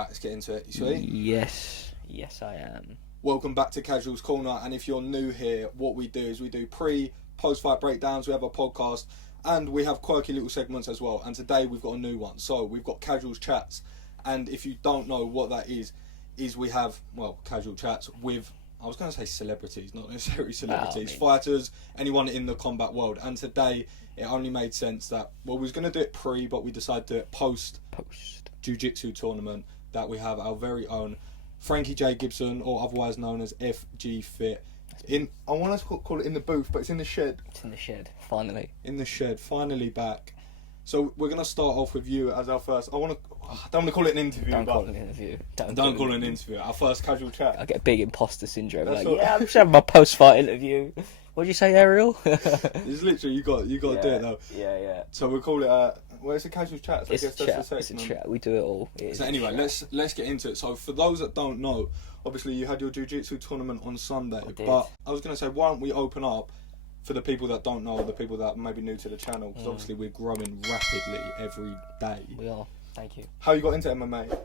Right, let's get into it. You sweet? Yes, I am. Welcome back to Casuals Corner, and if you're new here, what we do is we do post-fight breakdowns, we have a podcast, and we have quirky little segments as well. And today we've got a new one. So we've got Casuals Chats, and if you don't know what that is we have, casual chats with, I was going to say celebrities, not necessarily celebrities, fighters, anyone in the combat world. And today it only made sense that, we was going to do it but we decided to do it post Jiu-Jitsu tournament that we have our very own Frankie J. Gibson, or otherwise known as FG Fit. I want to call it in the booth, but it's in the shed. It's in the shed, finally. In the shed, finally back. So we're going to start off with you as our first. I don't want to call it an interview. Don't call it an interview. Don't call it an interview. Our first casual chat. I get big imposter syndrome. I'm just having my post-fight interview. What did you say, Ariel? It's literally, you got to do it though. Yeah. So we'll call it it's a casual chat. So it's a chat. We do it all. So anyway, let's get into it. So for those that don't know, obviously you had your Jiu-Jitsu tournament on Sunday. But I was going to say, why don't we open up for the people that don't know, the people that may be new to the channel, because obviously we're growing rapidly every day. We are. Thank you. How you got into MMA?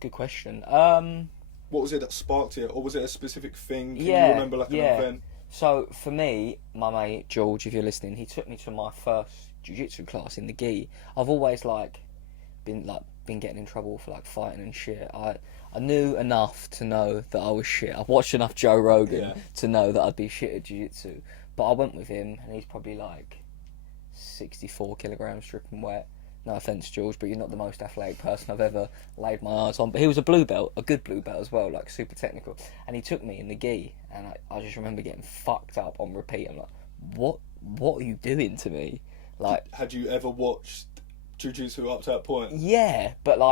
Good question. What was it that sparked it, or was it a specific thing? Can you remember an event? So for me, my mate George, if you're listening, he took me to my first jiu-jitsu class in the gi. I've always been getting in trouble for fighting and shit. I knew enough to know that I was shit. I've watched enough Joe Rogan to know that I'd be shit at jiu-jitsu. But I went with him, and he's probably 64 kilograms dripping wet. No offence, George, but you're not the most athletic person I've ever laid my eyes on. But he was a blue belt, a good blue belt as well, super technical. And he took me in the gi, and I just remember getting fucked up on repeat. I'm like, what are you doing to me? Had you ever watched Jiu-Jitsu up to that point? Yeah, but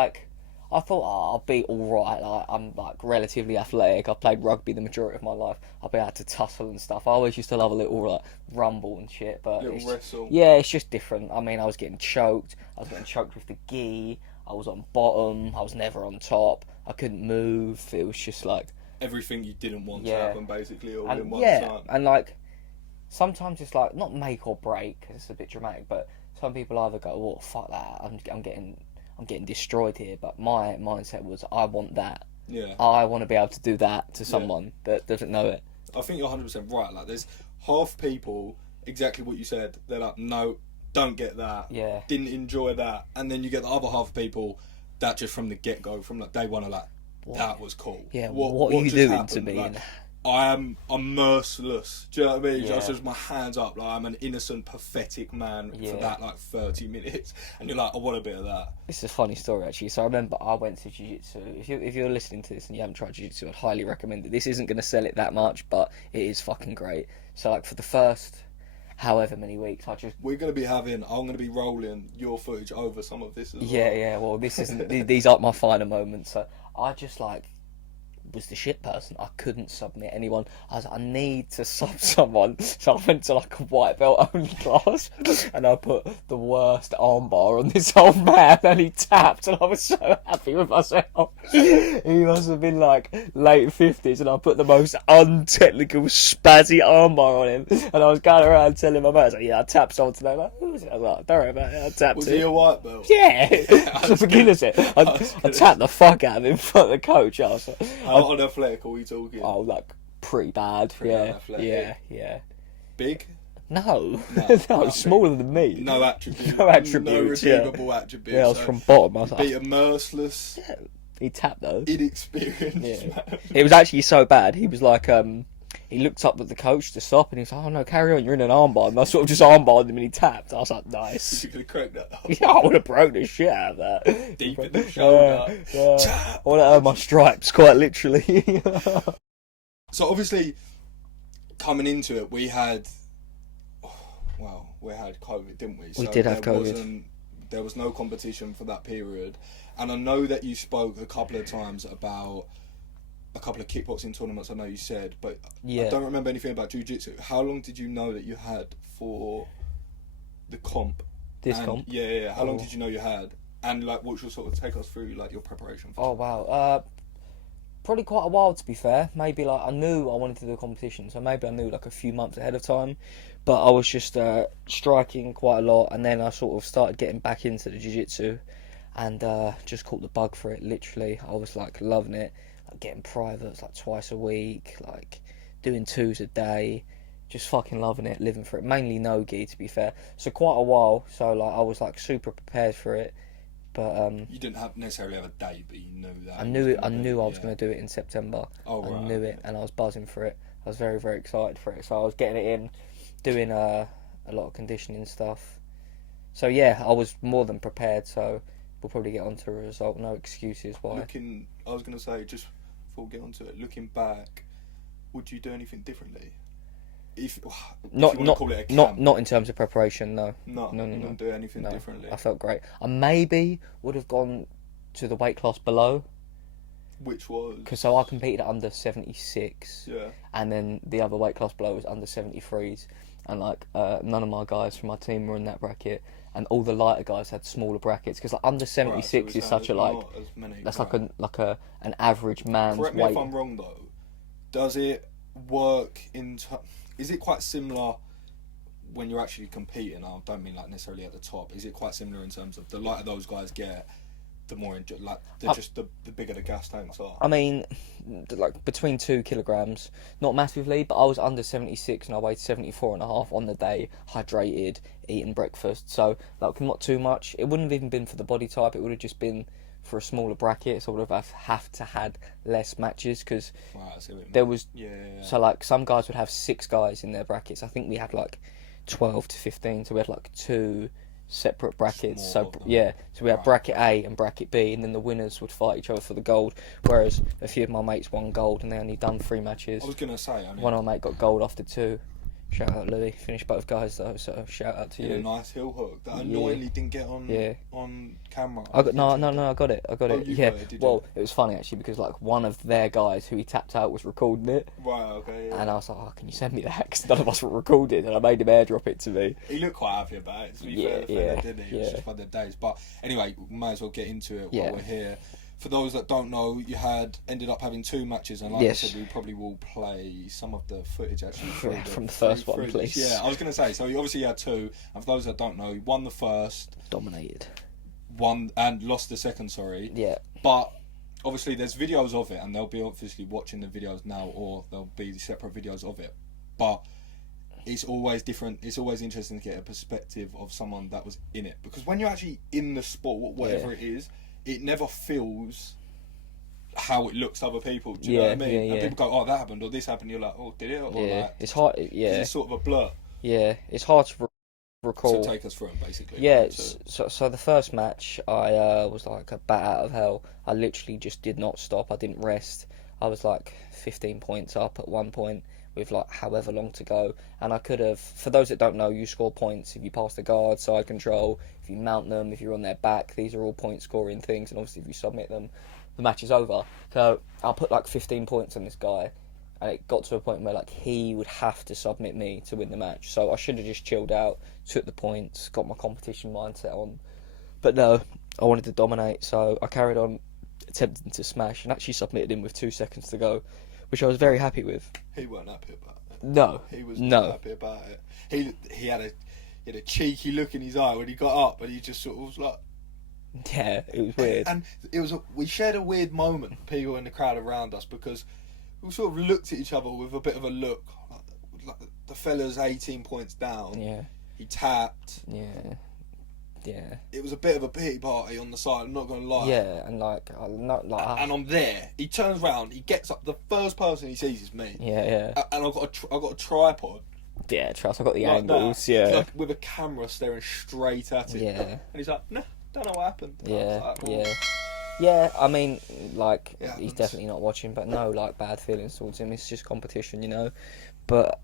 I thought, I'll be alright. I'm relatively athletic. I've played rugby the majority of my life. I'll be able to tussle and stuff. I always used to love a little rumble and shit. But wrestle. Yeah, it's just different. I mean, I was getting choked. I was getting choked with the gi. I was on bottom. I was never on top. I couldn't move. It was just everything you didn't want to happen, basically, all in one time. And sometimes it's not make or break, because it's a bit dramatic. But some people either go, "Oh, fuck that! I'm getting destroyed here," but my mindset was, I want that. Yeah. I want to be able to do that to someone that doesn't know it. I think you're 100% right. There's half people, exactly what you said, they're like, no, don't get that. Yeah. Didn't enjoy that. And then you get the other half of people that just from the get-go, from day one, are that was cool. Yeah, what are you doing to me? I'm merciless. Do you know what I mean? Yeah. Just my hands up, I'm an innocent, pathetic man for that 30 minutes, and you're like, I want a bit of that. It's a funny story actually. So I remember I went to jiu-jitsu. If you're listening to this and you haven't tried jiu-jitsu, I'd highly recommend it. This isn't going to sell it that much, but it is fucking great. So for the first however many weeks, I'm going to be rolling your footage over some of this as well. Yeah. Well, this isn't. These aren't my finer moments. So I just was the shit person. I couldn't submit anyone. I was I need to sub someone. So I went to a white belt only class, and I put the worst armbar on this old man, and he tapped, and I was so happy with myself. He must have been late 50s, and I put the most untechnical spazzy armbar on him, and I was going around telling my mates, I tapped someone today. Who was it? I was don't worry about it, I tapped Was him. he a white belt? Yeah. The beginner's it. I tapped the fuck out of him in front of the coach. I was how unathletic are we talking? Oh, pretty bad. Yeah. Big? No, smaller than me. No attributes. No attributes. No redeemable attributes. Yeah, I was from bottom. I was beat a merciless. Yeah, he tapped though. Inexperienced. Yeah. It was actually so bad. He was he looked up at the coach to stop, and he was like, "Oh no, carry on. You're in an armbar." And I sort of just armbarred him, and he tapped. I was like, "Nice." You could have cracked that. Yeah, I would have broke the shit out of that. Deep in the shoulder. I would have earned my stripes, quite literally. So obviously, coming into it, we had COVID, didn't we? We did have COVID. There was no competition for that period, and I know that you spoke a couple of times about a couple of kickboxing tournaments. I know you said, but I don't remember anything about jiu-jitsu. How long did you know that you had for the comp? Comp? Yeah. How long did you know you had? And what should sort of take us through your preparation for? Oh wow. Probably quite a while, to be fair. Maybe I knew I wanted to do a competition, so maybe I knew a few months ahead of time. But I was just striking quite a lot, and then I sort of started getting back into the jiu-jitsu, and just caught the bug for it. Literally, I was like loving it, like getting privates like twice a week, like doing 2s a day, just fucking loving it, living for it. Mainly no gi, to be fair. So quite a while. So like I was like super prepared for it, but you didn't necessarily have a date, but you knew that. I knew I was going to do it in September. Oh, right. I knew it, and I was buzzing for it. I was very, very excited for it. So I was getting it in, doing a lot of conditioning stuff. So yeah, I was more than prepared. So we'll probably get onto a result. No excuses why. I was going to say, just before we get onto it, looking back, would you do anything differently? If you want to call it a camp. Not in terms of preparation. No. No. Wouldn't do anything differently. I felt great. I maybe would have gone to the weight class below. Which was? Because so I competed at under 76. Yeah. And then the other weight class below was under 73s. And like none of my guys from my team were in that bracket. And all the lighter guys had smaller brackets. Because like under 76 is such a like... That's like an average man's weight. Correct me if I'm wrong though. Does it work is it quite similar when you're actually competing? I don't mean like necessarily at the top. Is it quite similar in terms of the lighter those guys get, the more the bigger the gas tanks are? I mean, like between 2 kilograms, not massively, but I was under 76 and I weighed 74.5 on the day, hydrated, eating breakfast. So like not too much. It wouldn't have even been for the body type. It would have just been for a smaller bracket, so I would have to had less matches because there was so like some guys would have 6 guys in their brackets. I think we had like 12 to 15, so we had like 2 separate brackets. So we had bracket A and bracket B, and then the winners would fight each other for the gold. Whereas a few of my mates won gold, and they only done 3 matches. I was gonna say, one of my mates got gold after 2. Shout out Louis, finished both guys though, so shout out to you. A nice heel hook that annoyingly didn't get on camera. I got it. Got it, did well, it was funny actually because like one of their guys who he tapped out was recording it. Right, okay. Yeah. And I was like, can you send me that? Because none of us were recording, and I made him airdrop it to me. He looked quite happy about it. To be fair, didn't he? It was just one of the days. But anyway, we might as well get into it while we're here. For those that don't know, you ended up having 2 matches, and like I said, we probably will play some of the footage actually from the first one, please. Yeah, I was going to say, so you obviously had 2, and for those that don't know, you won the first, dominated, won and lost the second. Sorry. Yeah. But obviously, there's videos of it, and they'll be obviously watching the videos now, or there'll be separate videos of it. But it's always different. It's always interesting to get a perspective of someone that was in it, because when you're actually in the sport, whatever it is, it never feels how it looks to other people. Do you know what I mean? And people go, "Oh, that happened," or "This happened." You're like, "Oh, did it?" Or like, it's hard. Yeah, it's sort of a blur. Yeah, it's hard to recall. So take us through it, basically. Yeah. So the first match, I was like a bat out of hell. I literally just did not stop. I didn't rest. I was like 15 points up at one point with like however long to go, and I could have. For those that don't know, you score points if you pass the guard, side control, if you mount them, if you're on their back. These are all point scoring things, and obviously if you submit them, the match is over. So I put like 15 points on this guy, and it got to a point where like he would have to submit me to win the match. So I should have just chilled out, took the points, got my competition mindset on. But no, I wanted to dominate, so I carried on attempting to smash and actually submitted him with 2 seconds to go, which I was very happy with. He weren't happy about it. No. He was not happy about it. He had a cheeky look in his eye when he got up, and he just sort of was like... Yeah, it was weird. And it was we shared a weird moment, people in the crowd around us, because we sort of looked at each other with a bit of a look. Like the fella's 18 points down. Yeah. He tapped. Yeah. Yeah. It was a bit of a pity party on the side, I'm not going to lie. Yeah, and like... And I'm there. He turns round, he gets up, the first person he sees is me. Yeah. And I've got a tripod. Yeah, trust, I've got the like angles, that. yeah. Like with a camera staring straight at it. Yeah. And he's like, no, don't know what happened. Yeah, like, yeah. Yeah, I mean, like, Yeah, he's definitely not watching, but no, like, bad feelings towards him. It's just competition, you know. But,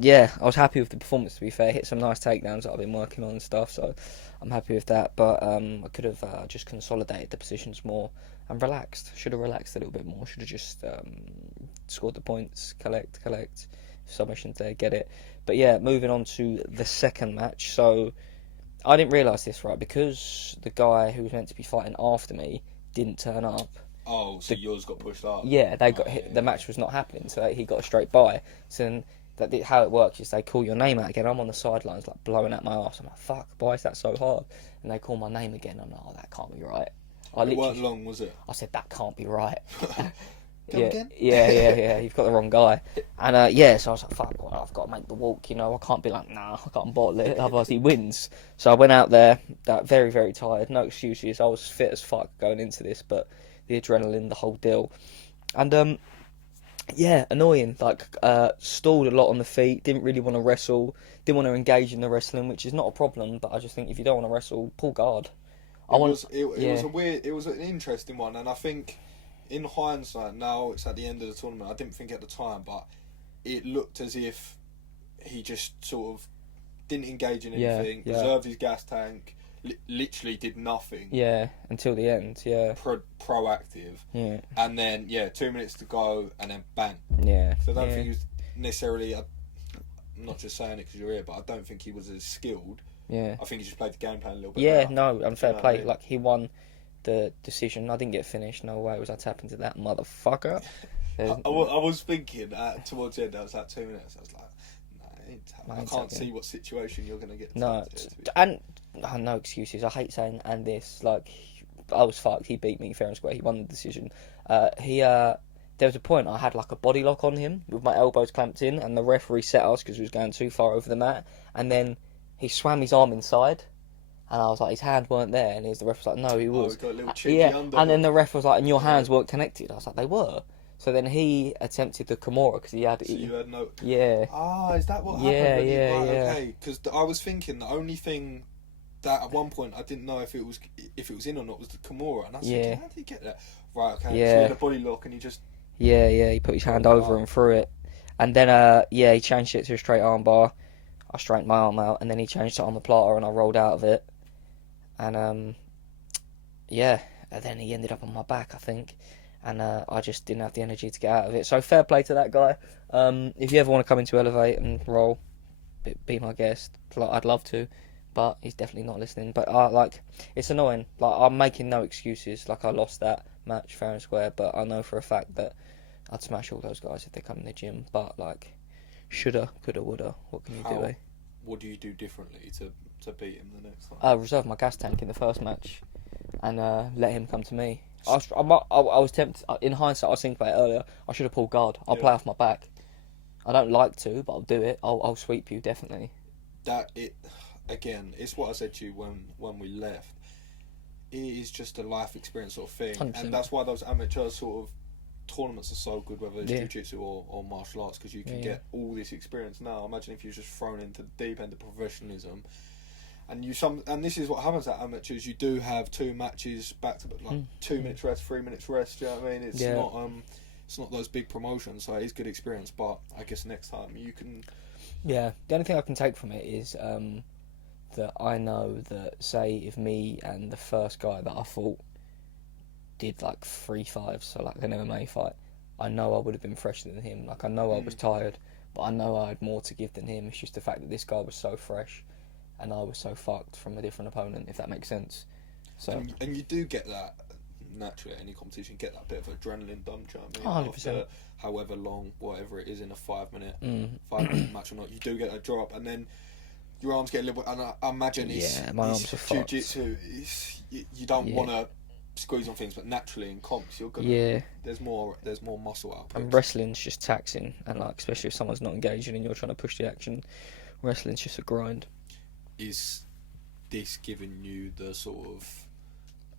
yeah, I was happy with the performance, to be fair. Hit some nice takedowns that I've been working on and stuff, so I'm happy with that. But I could have just consolidated the positions more and relaxed. Should have relaxed a little bit more. Should have just scored the points, collect. Submissions there, get it. But yeah, moving on to the second match. So I didn't realise this, right, because the guy who was meant to be fighting after me didn't turn up. Oh, so yours got pushed up. Yeah, they got hit. The match was not happening, so he got a straight bye. So then how it works is they call your name out again. I'm on the sidelines, like blowing out my arse. I'm like, fuck, why is that so hard? And they call my name again. I'm like, oh, that can't be right. It weren't long, was it? I said, that can't be right. Come again? Yeah. You've got the wrong guy. And so I was like, fuck, well, I've got to make the walk. I can't be like, nah, I can't bottle it. Otherwise, he wins. So I went out there, very, very tired. No excuses. I was fit as fuck going into this, but the adrenaline, the whole deal. And annoying. Like, stalled a lot on the feet. Didn't really want to wrestle. Didn't want to engage in the wrestling, which is not a problem. But I just think if you don't want to wrestle, pull guard. It was an interesting one, and I think in hindsight now, it's at the end of the tournament. I didn't think at the time, but it looked as if he just sort of didn't engage in anything, preserved his gas tank, literally did nothing. Yeah, until the end. Yeah, proactive. Yeah, and then 2 minutes to go, and then bang. Yeah. So I don't think he was necessarily. I'm not just saying it because you're here, but I don't think he was as skilled. Yeah, I think he just played the game plan a little bit. Yeah, better. no, unfair play. I mean? Like, he won the decision. I didn't get finished. No way was I tapping to that motherfucker. I was thinking towards the end, I was like 2 minutes. I was like, nah, I can't see what situation you're going to get. No, and no excuses. I hate saying and this. Like, I was fucked. He beat me fair and square. He won the decision. There was a point I had like a body lock on him with my elbows clamped in, and the referee set us because he was going too far over the mat, and then he swam his arm inside, and I was like, his hand weren't there, and the ref was like, no, he was. He got a little cheeky under. And then the ref was like, and your hands weren't connected. I was like, they were. So then he attempted the Kimura because he had. So you had no. Yeah. Is that what happened? Yeah. Okay, because I was thinking the only thing that at one point I didn't know if it was in or not was the Kimura, and I was thinking, how did he get that? Right. Okay. Yeah. So he had a body lock, and he just. Yeah. He put his hand over and threw it, and then he changed it to a straight armbar. I straightened my arm out, and then he changed it on the platter, and I rolled out of it. And and then he ended up on my back, I think, and I just didn't have the energy to get out of it. So fair play to that guy. If you ever want to come into Elevate and roll, be my guest. I'd love to, but he's definitely not listening. But it's annoying. Like, I'm making no excuses. Like, I lost that match fair and square, but I know for a fact that I'd smash all those guys if they come in the gym. But like, shoulda, coulda, woulda. What can you do? What do you do differently to beat him the next time? I reserved my gas tank in the first match, and let him come to me. I was tempted. In hindsight, I was thinking about it earlier. I should have pulled guard. I'll play off my back. I don't like to, but I'll do it. I'll sweep you definitely. It's what I said to you when we left. It is just a life experience sort of thing, 100%. And that's why those amateur sort of tournaments are so good, whether it's jiu-jitsu or martial arts, because you can get all this experience now. Imagine if you're just thrown into the deep end of professionalism, and this is what happens at amateurs. You do have 2 matches back to back, like 2 minutes rest, 3 minutes rest. Do you know what I mean? It's not those big promotions, so it is good experience. But I guess next time you can. Yeah, the only thing I can take from it is that I know that, say, if me and the first guy that I fought did like 3-5, so like an MMA fight, I know I would have been fresher than him. Like, I know I was tired, but I know I had more to give than him. It's just the fact that this guy was so fresh and I was so fucked from a different opponent, if that makes sense. So and you do get that naturally at any competition, get that bit of adrenaline dump. Do you know what I mean? 100%. After however long, whatever it is in a 5 minute match or not, you do get a drop, and then your arms get a little bit. And I imagine my arms are fucked. Jiu-jitsu. You don't want to squeeze on things, but naturally in comps you're gonna. There's more muscle output. And wrestling's just taxing, and like, especially if someone's not engaging and you're trying to push the action, wrestling's just a grind. Is this giving you the sort of?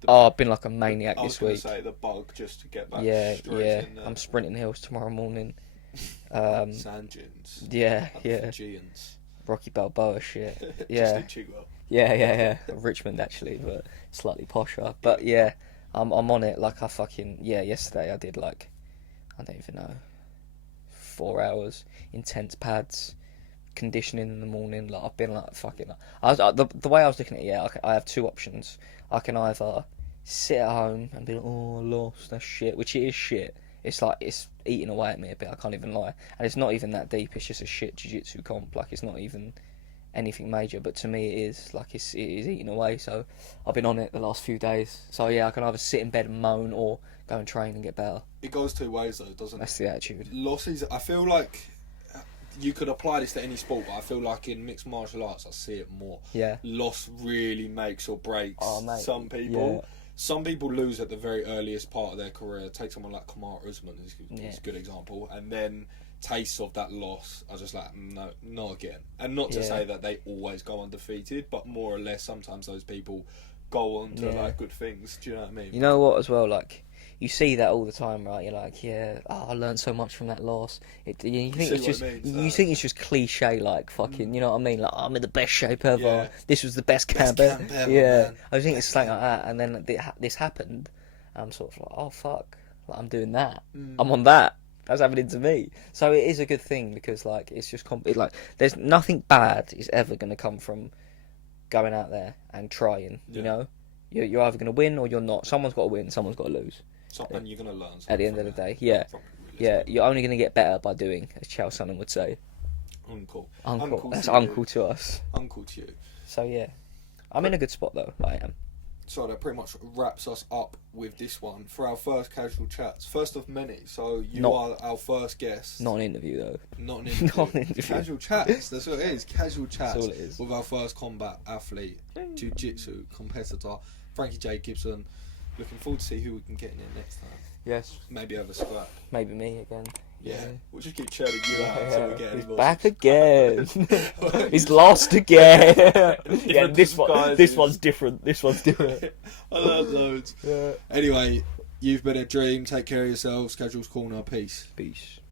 I've been like a maniac this week. I was going to say the bug just to get back. Yeah. I'm sprinting hills tomorrow morning. Sand dunes. Yeah. Fijians. Rocky Balboa shit. Just Yeah. in Chigwell. Yeah. Richmond actually, but slightly posher. But yeah, I'm on it. Like, I fucking yesterday I did like, I don't even know, 4 hours intense pads, conditioning in the morning. Like, I've been like fucking. The way I was looking at it, I have 2 options. I can either sit at home and be like, oh, I lost, that's shit, which it is shit. It's like, it's eating away at me a bit, I can't even lie. And it's not even that deep, it's just a shit jiu-jitsu comp. Like, it's not even anything major, but to me it is. Like, it is eating away, so I've been on it the last few days. So yeah, I can either sit in bed and moan or go and train and get better. It goes 2 ways though, doesn't it? That's the attitude. Losses, I feel like you could apply this to any sport, but I feel like in mixed martial arts, I see it more. Yeah. Loss really makes or breaks some people. Yeah. Some people lose at the very earliest part of their career. Take someone like Kimura Usman is a good example, and then tastes of that loss are just like, no, not again. And not to say that they always go undefeated, but more or less sometimes those people go on to like good things. Do you know what I mean? You know what as well, like you see that all the time, right? You're like, I learned so much from that loss. You think it's just you think it's just cliche, like fucking, you know what I mean? Like, I'm in the best shape ever. Yeah. This was the best camp ever. Man. I think it's something like that. And then this happened. I'm sort of like, oh fuck, like, I'm doing that. I'm on that. That's happening to me. So it is a good thing because like it's just like there's nothing bad is ever going to come from going out there and trying. You know, you're either going to win or you're not. Someone's got to win. Someone's got to lose. And you're going to learn something at the end of the day. Yeah. You're only going to get better by doing, as Chow Sonnen would say. Uncle. That's uncle to us. Uncle to you. So yeah, I'm in a good spot though. I am. So that pretty much wraps us up with this one for our first casual chats. First of many. So you are our first guest. Not an interview though. Not an interview. Not an interview. Casual chats. That's what it is. Casual chats. That's all it is. With our first combat athlete, Jiu-Jitsu competitor, Frankie J. Gibson. Looking forward to see who we can get in here next time. Yes. Maybe over scrap. Maybe me again. Yeah. We'll just keep churning you out until we get any He's more. back again. He's lost again. Yeah, this one's different. This one's different. I learned loads. Yeah. Anyway, you've been a dream. Take care of yourselves. Casuals Corner. Peace. Peace.